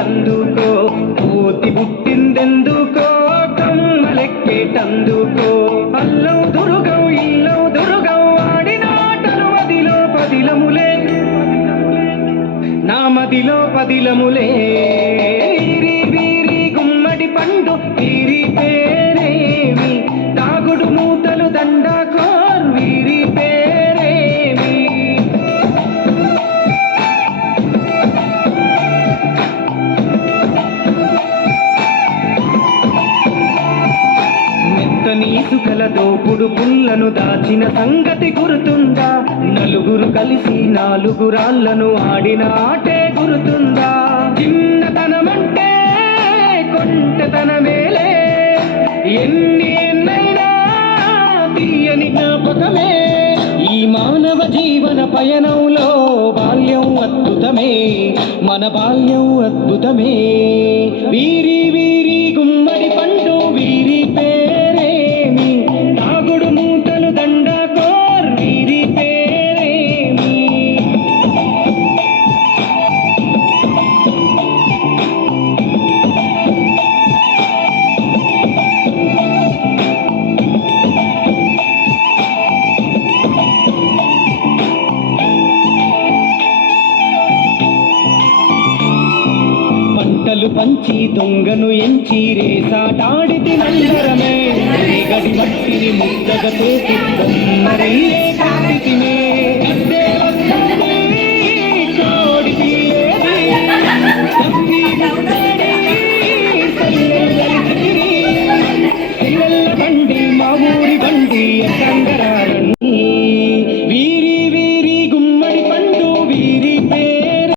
ఆడేటందుకో కోతి పుట్టిందెందుకో కమ్మలెక్కేటందుకో అల్లం దురుగం ఇల్లం దురుగం ఆడినాటలు మదిలో పదిలములే నా మదిలో పదిలములే వీరి వీరి గుమ్మడి పండు వీరి పేరేమి తాగుడు మూతలు దండాకోర్ వీరి పేరేమి మెత్తని ఇసుకల దోపుడు పుల్లను దాచిన సంగతి గుర్తుందా నలుగురు కలిసి నాలుగురాళ్లను ఆడిన ఆటే గుర్తుందా చిన్నతనమంటే కొంటెతనమేలే ఎన్నైనా తీయని జ్ఞాపకమే ఈ మానవ జీవన పయనంలో బాల్యం అద్భుతమే మన బాల్యం అద్భుతమే వీరి వీరి గుమ్మడి పండు వీరి పేరేమి తాగుడు మూతలు దండాకోర్ వీరి పేరేమి పంటలు పంచి దొంగను ఎంచి రేసాటాడితి నందరమే గడి మట్టిని ముద్దగా తోసి బొమ్మరయ్యే